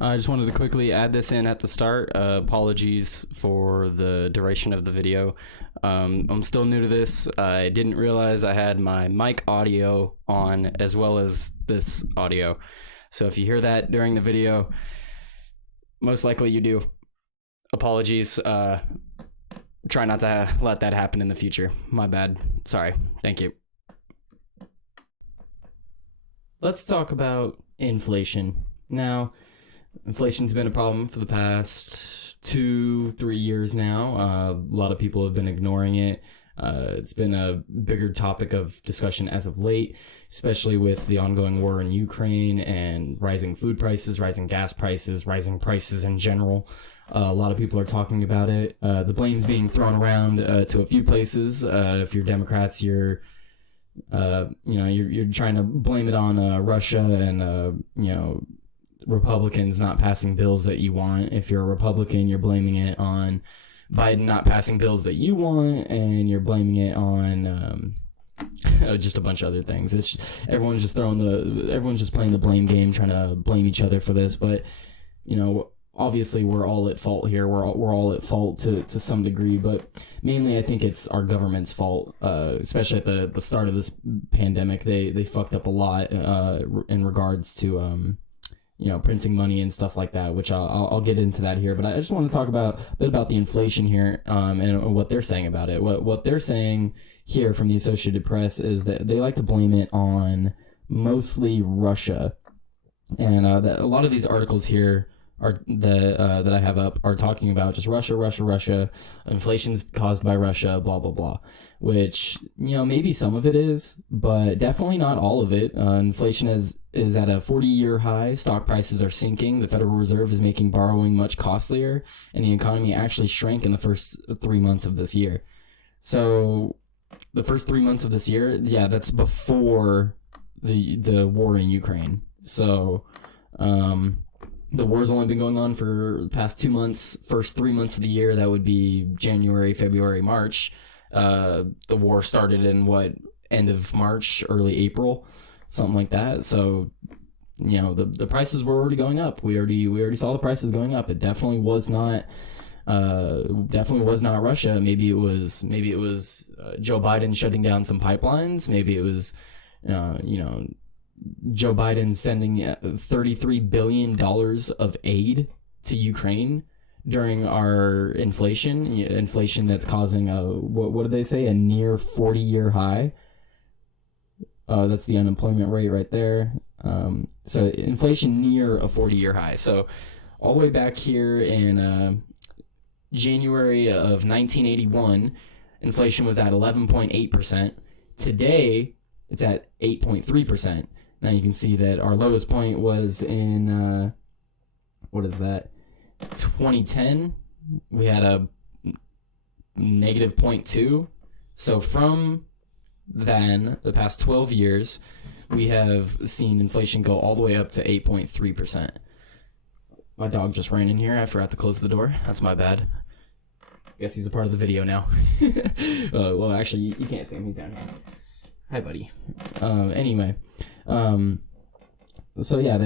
I just wanted to quickly add this in at the start. Apologies for the duration of the video. I'm still new to this. I didn't realize I had my mic audio on as well as this audio. So if you hear that during the video, most likely you do. Apologies. Try not to let that happen in the future. My bad. Sorry. Thank you. Let's talk about inflation. Now, inflation's been a problem for the past 2-3 years now. A lot of people have been ignoring it. It's been a bigger topic of discussion as of late, especially with the ongoing war in Ukraine and rising food prices, rising gas prices, rising prices in general. A lot of people are talking about it. The blame's being thrown around to a few places. If you're Democrats, you're trying to blame it on Russia and Republicans not passing bills that you want. If you're a Republican, you're blaming it on Biden not passing bills that you want, and you're blaming it on just a bunch of other things. It's just, everyone's just playing the blame game, trying to blame each other for this. But obviously we're all at fault here. We're all at fault to some degree, but mainly I think it's our government's fault. Especially at the start of this pandemic, they fucked up a lot in regards to printing money and stuff like that, which I'll get into that here. But I just want to talk a bit about the inflation here and what they're saying about it. What they're saying here from the Associated Press is that they like to blame it on mostly Russia, and that a lot of these articles here that I have up are talking about just Russia, inflation's caused by Russia, blah, blah, blah, which, maybe some of it is, but definitely not all of it. Inflation is at a 40-year high. Stock prices are sinking. The Federal Reserve is making borrowing much costlier, and the economy actually shrank in the first 3 months of this year. So the first 3 months of this year, yeah, that's before the war in Ukraine. So, the war's only been going on for the past 2 months. First 3 months of the year, that would be January, February, March. The war started in end of March, early April, something like that. So, the prices were already going up. We already saw the prices going up. It definitely was not Russia. Maybe it was Joe Biden shutting down some pipelines. Maybe it was Joe Biden sending $33 billion of aid to Ukraine during our inflation that's causing what did they say, a near 40-year high. That's the unemployment rate right there. So inflation near a 40-year high. So all the way back here in January of 1981, inflation was at 11.8%. Today, it's at 8.3%. Now you can see that our lowest point was in, 2010. We had a negative 0.2. So from then, the past 12 years, we have seen inflation go all the way up to 8.3%. My dog just ran in here. I forgot to close the door. That's my bad. Guess he's a part of the video now. Well, actually, you can't see him. He's down here. Hi, buddy. Anyway. So yeah,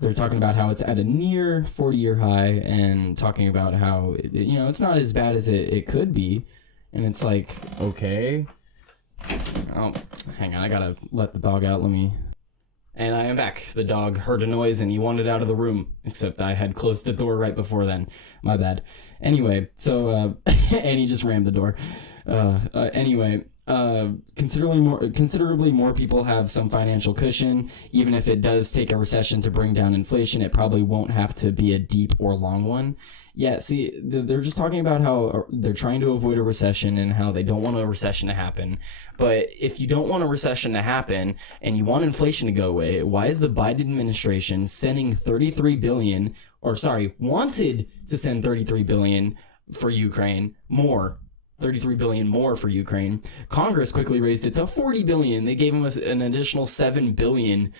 they're talking about how it's at a near 40-year high, and talking about how it's not as bad as it could be, and it's like, okay, oh, hang on, I gotta let the dog out. And I am back. The dog heard a noise and he wanted out of the room, except I had closed the door right before then. My bad. Anyway, so and he just rammed the door. Anyway. Considerably more people have some financial cushion. Even if it does take a recession to bring down inflation, it probably won't have to be a deep or long one. Yeah, see, they're just talking about how they're trying to avoid a recession and how they don't want a recession to happen. But if you don't want a recession to happen and you want inflation to go away, why is the Biden administration sending wanted to send $33 billion for Ukraine more? $33 billion more for Ukraine. Congress quickly raised it to $40 billion. They gave them an additional $7 billion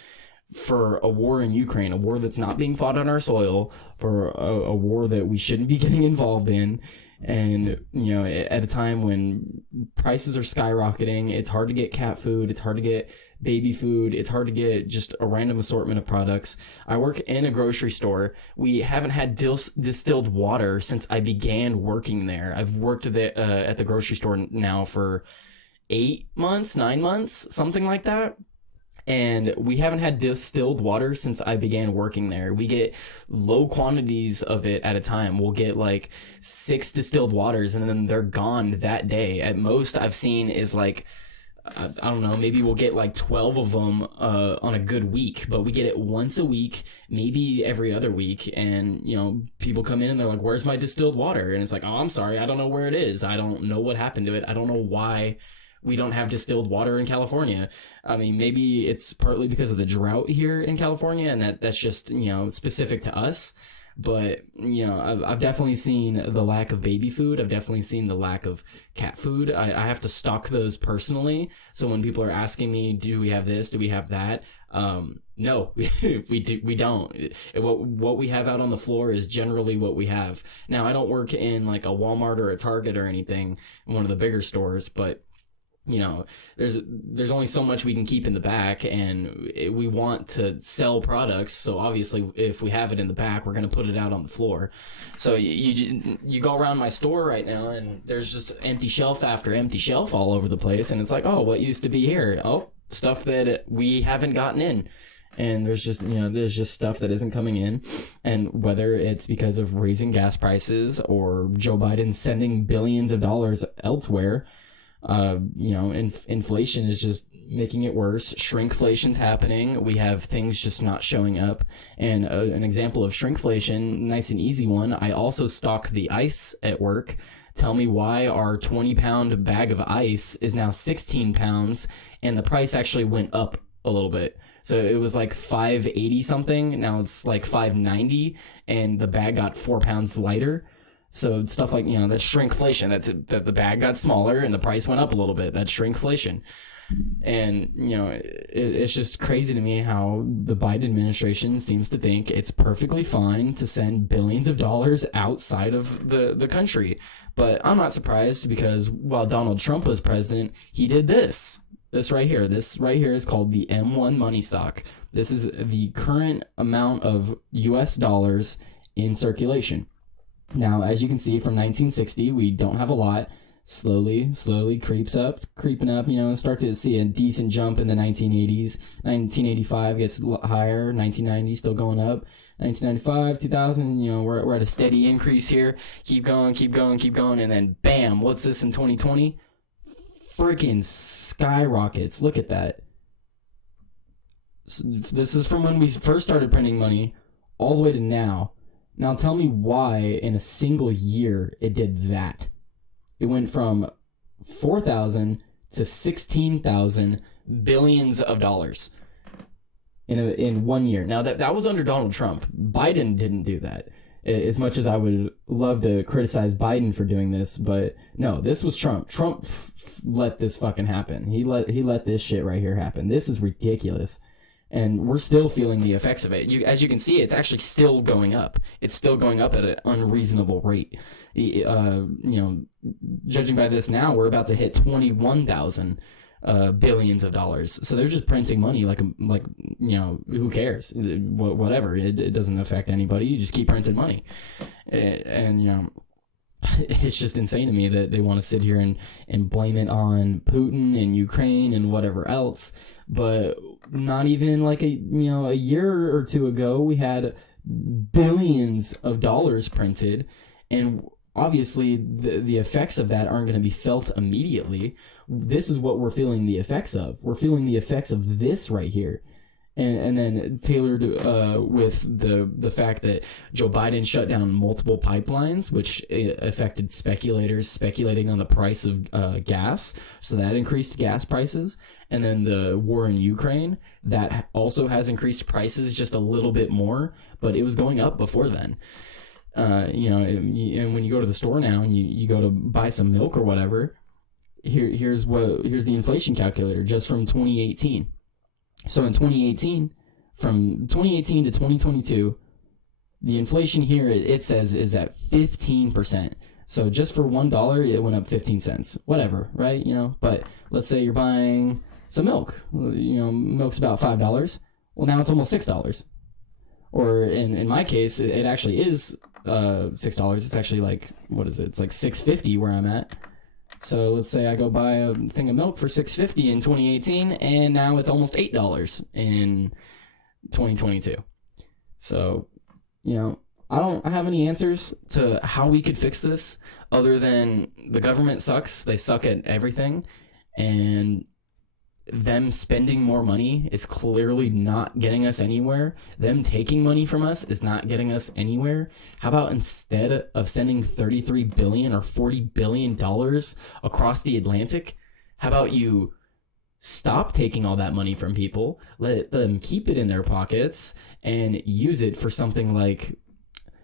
for a war in Ukraine, a war that's not being fought on our soil, for a war that we shouldn't be getting involved in. And, at a time when prices are skyrocketing, it's hard to get cat food, it's hard to get baby food. It's hard to get just a random assortment of products. I work in a grocery store. We haven't had distilled water since I began working there. I've worked at the grocery store now for 8 months, 9 months, something like that. And we haven't had distilled water since I began working there. We get low quantities of it at a time. We'll get like 6 distilled waters and then they're gone that day. At most I've seen is like, I don't know, maybe we'll get like 12 of them on a good week, but we get it once a week, maybe every other week. And, you know, people come in and they're like, where's my distilled water? And it's like, oh, I'm sorry, I don't know where it is. I don't know what happened to it. I don't know why we don't have distilled water in California. I mean, maybe it's partly because of the drought here in California, and that's just, you know, specific to us. But, you know, I've definitely seen the lack of baby food. I've definitely seen the lack of cat food. I have to stock those personally. So when people are asking me, do we have this? Do we have that? No, we don't. What we have out on the floor is generally what we have. Now, I don't work in like a Walmart or a Target or anything, one of the bigger stores, but you know, there's only so much we can keep in the back, and we want to sell products. So obviously, if we have it in the back, we're going to put it out on the floor. So you go around my store right now, and there's just empty shelf after empty shelf all over the place, and it's like, oh, what used to be here? Oh, stuff that we haven't gotten in. And there's just stuff that isn't coming in. And whether it's because of raising gas prices or Joe Biden sending billions of dollars elsewhere, inflation is just making it worse. Shrinkflation's happening. We have things just not showing up. And an example of shrinkflation, nice and easy one. I also stock the ice at work. Tell me why our 20-pound bag of ice is now 16 pounds, and the price actually went up a little bit. So it was like $5.80 something. Now it's like $5.90, and the bag got 4 pounds lighter. So stuff like, that's shrinkflation. That the bag got smaller and the price went up a little bit. That's shrinkflation. And, it's just crazy to me how the Biden administration seems to think it's perfectly fine to send billions of dollars outside of the country. But I'm not surprised, because while Donald Trump was president, he did this. This right here is called the M1 money stock. This is the current amount of US dollars in circulation. Now, as you can see, from 1960, we don't have a lot. Slowly it's creeping up, start to see a decent jump in the 1980s. 1985 gets higher, 1990 still going up. 1995, 2000, we're at a steady increase here. Keep going, and then bam, what's this in 2020? Freaking skyrockets. Look at that. This is from when we first started printing money all the way to now. Now tell me why in a single year it did that. It went from 4,000 to 16,000 billions of dollars in 1 year. Now that was under Donald Trump. Biden didn't do that. As much as I would love to criticize Biden for doing this, but no, this was Trump. Trump let this fucking happen. He let this shit right here happen. This is ridiculous. And we're still feeling the effects of it. As you can see, it's actually still going up. It's still going up at an unreasonable rate. Judging by this now, we're about to hit 21,000 billions of dollars. So they're just printing money like who cares? Whatever. It doesn't affect anybody. You just keep printing money. And it's just insane to me that they want to sit here and blame it on Putin and Ukraine and whatever else. But not even like a year or two ago, we had billions of dollars printed, and obviously the effects of that aren't going to be felt immediately. This is what we're feeling the effects of. We're feeling the effects of this right here. And then tailored with the fact that Joe Biden shut down multiple pipelines, which affected speculators speculating on the price of gas. So that increased gas prices. And then the war in Ukraine, that also has increased prices just a little bit more, but it was going up before then. And when you go to the store now and you go to buy some milk or whatever, here's the inflation calculator just from 2018. So in 2018, from 2018 to 2022, the inflation here, it says, is at 15%. So just for $1, it went up 15 cents. Whatever, right? But let's say you're buying some milk. Milk's about $5. Well, now it's almost $6. Or in my case, it actually is $6. It's actually like, what is it? It's like $6.50 where I'm at. So let's say I go buy a thing of milk for $6.50 in 2018, and now it's almost $8 in 2022. So, I don't have any answers to how we could fix this other than the government sucks. They suck at everything, and them spending more money is clearly not getting us anywhere. Them taking money from us is not getting us anywhere. How about instead of sending $33 billion or $40 billion across the Atlantic, how about you stop taking all that money from people, let them keep it in their pockets, and use it for something like,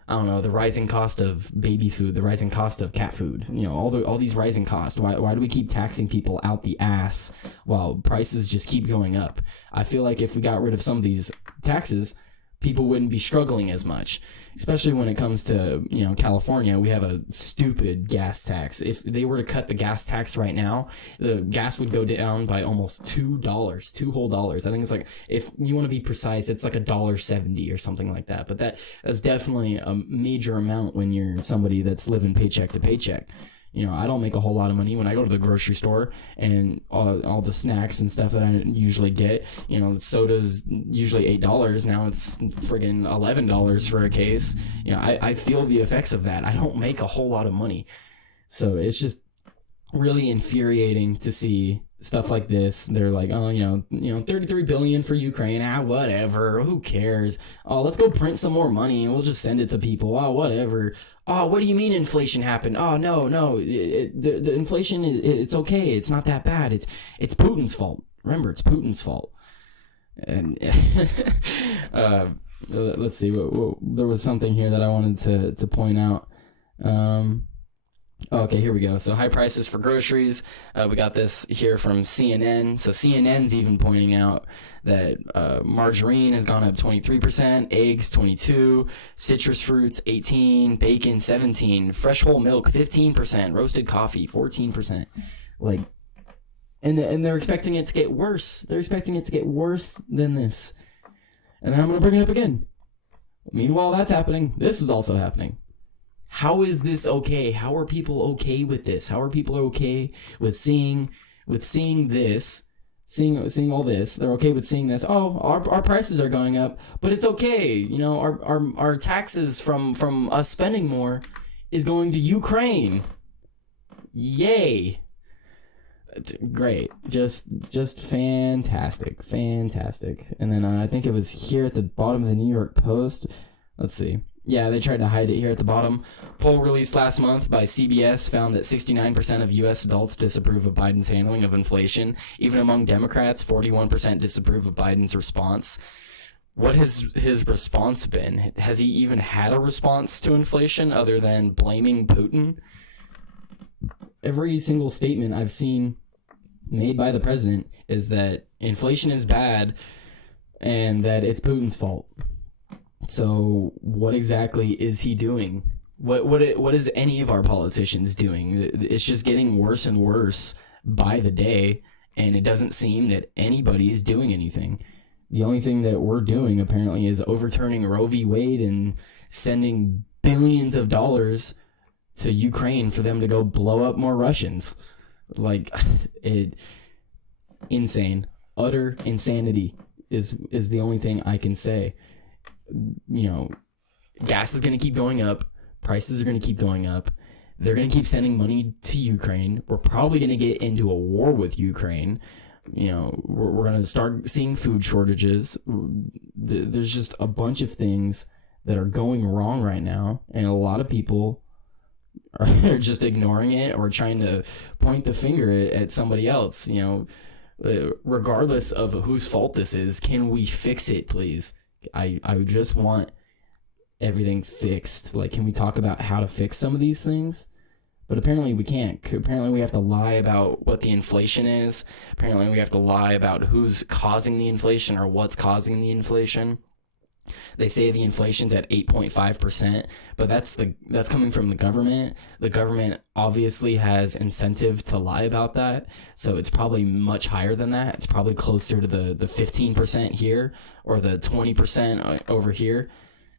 I don't know, the rising cost of baby food, the rising cost of cat food, all these rising costs. Why do we keep taxing people out the ass while prices just keep going up? I feel like if we got rid of some of these taxes, people wouldn't be struggling as much, especially when it comes to, California. We have a stupid gas tax. If they were to cut the gas tax right now, the gas would go down by almost $2, $2 whole dollars. I think it's like, if you want to be precise, it's like $1.70 or something like that. But that's definitely a major amount when you're somebody that's living paycheck to paycheck. I don't make a whole lot of money when I go to the grocery store, and all the snacks and stuff that I usually get, soda's usually $8. Now it's friggin' $11 for a case. I feel the effects of that. I don't make a whole lot of money. So it's just really infuriating to see stuff like this. They're like, 33 billion for Ukraine. Whatever. Who cares? Oh, let's go print some more money and we'll just send it to people. Oh, whatever. Oh, what do you mean inflation happened? Oh, no. The inflation, it's okay. It's not that bad. It's Putin's fault. Remember, it's Putin's fault. And let's see. There was something here that I wanted to point out. Okay, here we go. So high prices for groceries. We got this here from CNN. So CNN's even pointing out that margarine has gone up 23%, eggs 22%, citrus fruits 18%, bacon 17%, fresh whole milk 15%, roasted coffee 14%. And they're expecting it to get worse. They're expecting it to get worse than this. And then I'm going to bring it up again. Meanwhile, that's happening. This is also happening. How is this okay? How are people okay with this? How are people okay with seeing this? Seeing all this, they're okay with seeing this. Oh, our prices are going up, but it's okay. Our taxes from us spending more is going to Ukraine. Yay! Great, just fantastic. And then I think it was here at the bottom of the New York Post. Let's see. Yeah, they tried to hide it here at the bottom. Poll released last month by CBS found that 69% of U.S. adults disapprove of Biden's handling of inflation. Even among Democrats, 41% disapprove of Biden's response. What has his response been? Has he even had a response to inflation other than blaming Putin? Every single statement I've seen made by the president is that inflation is bad and that it's Putin's fault. So what exactly is he doing? What is any of our politicians doing? It's just getting worse and worse by the day, and it doesn't seem that anybody is doing anything. The only thing that we're doing apparently is overturning Roe v. Wade and sending billions of dollars to Ukraine for them to go blow up more Russians. Insane. Utter insanity is the only thing I can say. Gas is going to keep going up. Prices are going to keep going up. They're going to keep sending money to Ukraine. We're probably going to get into a war with Ukraine. We're going to start seeing food shortages. There's just a bunch of things that are going wrong right now, and a lot of people are just ignoring it or trying to point the finger at somebody else. Regardless of whose fault this is, can we fix it, please? I just want everything fixed. Can we talk about how to fix some of these things? But apparently we can't. Apparently we have to lie about what the inflation is. Apparently we have to lie about who's causing the inflation or what's causing the inflation. They say the inflation's at 8.5%, but that's coming from the government. The government obviously has incentive to lie about that, so it's probably much higher than that. It's probably closer to the 15% here or the 20% over here.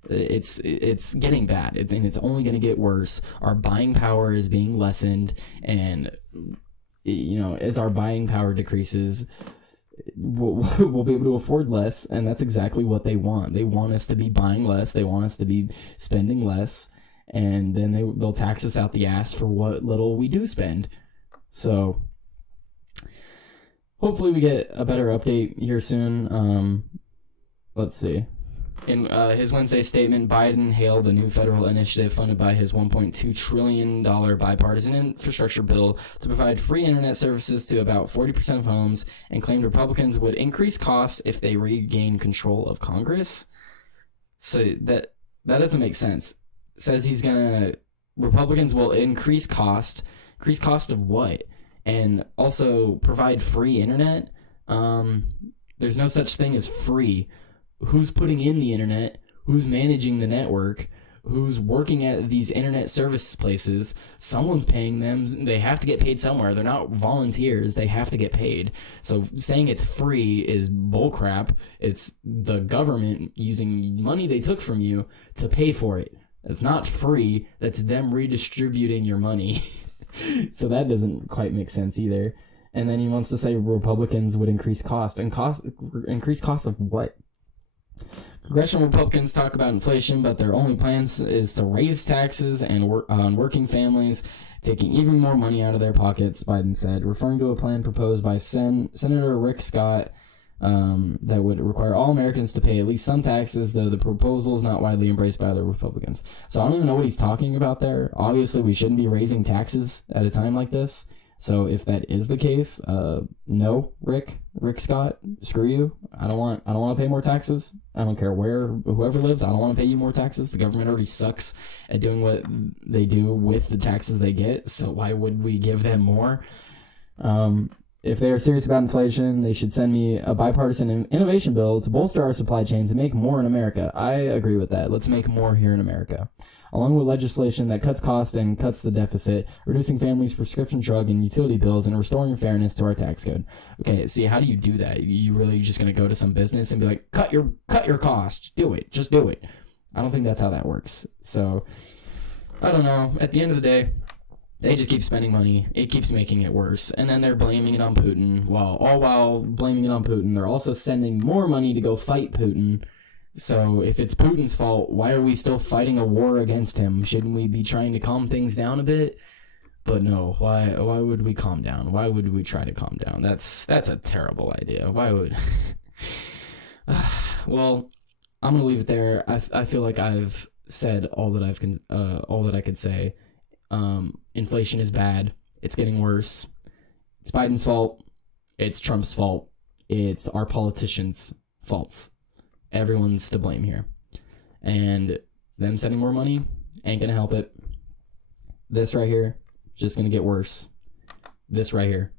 It's getting bad, and it's only going to get worse. Our buying power is being lessened, and as our buying power decreases, we'll be able to afford less, and that's exactly what they want. They want us to be buying less. They want us to be spending less, and then they'll tax us out the ass for what little we do spend. So hopefully we get a better update here soon. Let's see. In his Wednesday statement, Biden hailed the new federal initiative funded by his $1.2 trillion bipartisan infrastructure bill to provide free internet services to about 40% of homes, and claimed Republicans would increase costs if they regain control of Congress. So that doesn't make sense. It says Republicans will increase cost. Increase cost of what? And also provide free internet? There's no such thing as free. Who's putting in the internet? Who's managing the network? Who's working at these internet service places? Someone's paying them. They have to get paid somewhere. They're not volunteers. They have to get paid. So saying it's free is bullcrap. It's the government using money they took from you to pay for it. It's not free. That's them redistributing your money. So that doesn't quite make sense either. And then he wants to say Republicans would increase cost. And increase cost of what? Congressional Republicans talk about inflation, but their only plans is to raise taxes on working families, taking even more money out of their pockets, Biden said, referring to a plan proposed by Senator Rick Scott that would require all Americans to pay at least some taxes, though the proposal is not widely embraced by other Republicans. So I don't even know what he's talking about there. Obviously, we shouldn't be raising taxes at a time like this. So if that is the case, no, Rick Scott, screw you. I don't want to pay more taxes. I don't care whoever lives. I don't want to pay you more taxes. The government already sucks at doing what they do with the taxes they get. So why would we give them more? If they are serious about inflation, they should send me a bipartisan innovation bill to bolster our supply chains and make more in America. I agree with that. Let's make more here in America. Along with legislation that cuts costs and cuts the deficit, reducing families' prescription drug and utility bills, and restoring fairness to our tax code. Okay, see, how do you do that? You really just going to go to some business and be like, cut your costs. Do it. Just do it. I don't think that's how that works. So, I don't know. At the end of the day, they just keep spending money. It keeps making it worse. And then they're blaming it on Putin. While blaming it on Putin, they're also sending more money to go fight Putin. So if it's Putin's fault, why are we still fighting a war against him? Shouldn't we be trying to calm things down a bit? But no, why would we calm down? Why would we try to calm down? That's a terrible idea. Why would... Well, I'm going to leave it there. I feel like I've said all that I could say. Inflation is bad. It's getting worse. It's Biden's fault. It's Trump's fault. It's our politicians' faults. Everyone's to blame here. And them sending more money ain't going to help it. This right here, just going to get worse. This right here,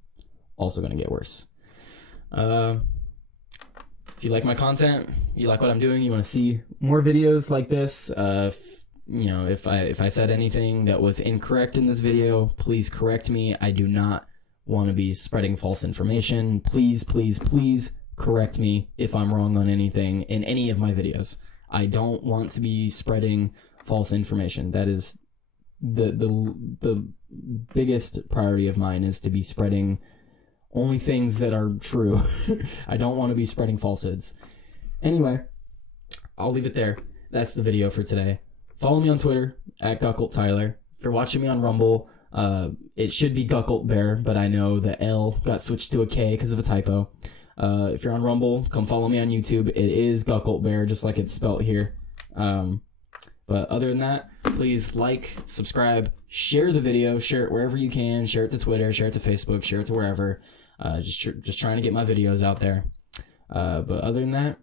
also going to get worse. If you like my content, you like what I'm doing, you want to see more videos like this, if I said anything that was incorrect in this video, please correct me. I do not want to be spreading false information. Please, please, please correct me if I'm wrong on anything in any of my videos. I don't want to be spreading false information. That is the biggest priority of mine, is to be spreading only things that are true. I don't want to be spreading falsehoods. Anyway, I'll leave it there. That's the video for today. Follow me on Twitter at Gukuhlt Tyler. If you're watching me on Rumble, it should be Gukuhlt Bear, but I know the L got switched to a K because of a typo. If you're on Rumble, come follow me on YouTube. It is Gukuhlt Bear, just like it's spelt here. But other than that, please like, subscribe, share the video, share it wherever you can, share it to Twitter, share it to Facebook, share it to wherever. Just trying to get my videos out there. But other than that,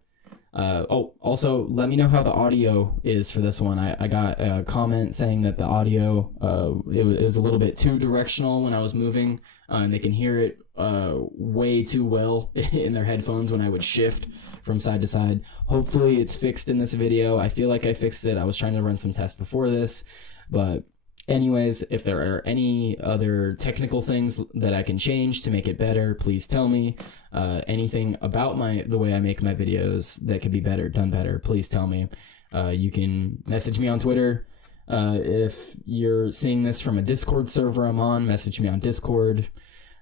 also let me know how the audio is for this one. I got a comment saying that the audio, it was a little bit too directional when I was moving, and they can hear it way too well in their headphones when I would shift from side to side. Hopefully it's fixed in this video. I feel like I fixed it. I was trying to run some tests before this, but anyways, if there are any other technical things that I can change to make it better, please tell me. Anything about the way I make my videos that could be better, done better, please tell me. You can message me on Twitter. If you're seeing this from a Discord server I'm on, message me on Discord.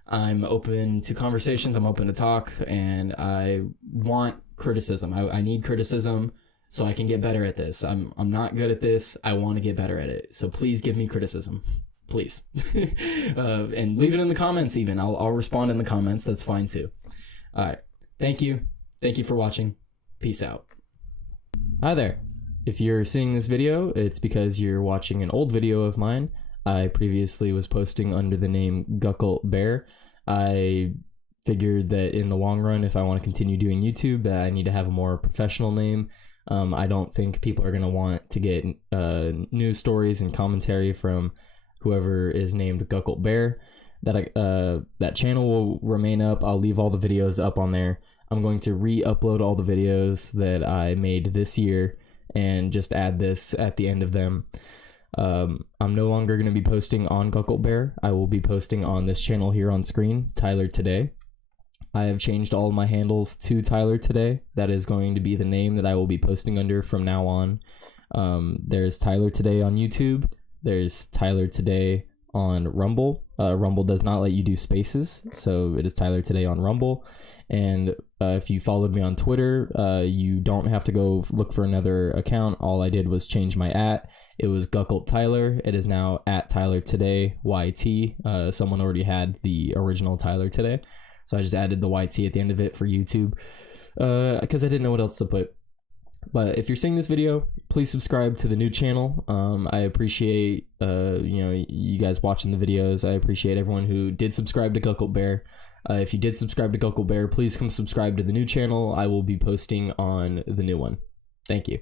I'm open to conversations. I'm open to talk, and I want criticism. I need criticism so I can get better at this. I'm not good at this. I want to get better at it. So please give me criticism, please. And leave it in the comments even. I'll respond in the comments. That's fine too. All right. Thank you. Thank you for watching. Peace out. Hi there. If you're seeing this video, it's because you're watching an old video of mine. I previously was posting under the name Gukuhlt Bear. I figured that in the long run, if I want to continue doing YouTube, that I need to have a more professional name. I don't think people are going to want to get news stories and commentary from whoever is named Gukuhlt Bear. That channel will remain up. I'll leave all the videos up on there. I'm going to re-upload all the videos that I made this year and just add this at the end of them. I'm no longer going to be posting on Gukuhlt Bear. I will be posting on this channel here on screen, Tyler Today. I have changed all of my handles to Tyler Today. That is going to be the name that I will be posting under from now on. There's Tyler Today on YouTube. There's Tyler Today on Rumble. Rumble does not let you do spaces, so it is Tyler Today on Rumble. And if you followed me on Twitter, you don't have to go look for another account. All I did was change my @ It was Gukuhlt Tyler. It is now @Tyler Today YT. Someone already had the original Tyler Today, so I just added the YT at the end of it for YouTube because I didn't know what else to put. But if you're seeing this video, please subscribe to the new channel. I appreciate you guys watching the videos. I appreciate everyone who did subscribe to Gukuhlt Bear. If you did subscribe to Gukuhlt Bear, please come subscribe to the new channel. I will be posting on the new one. Thank you.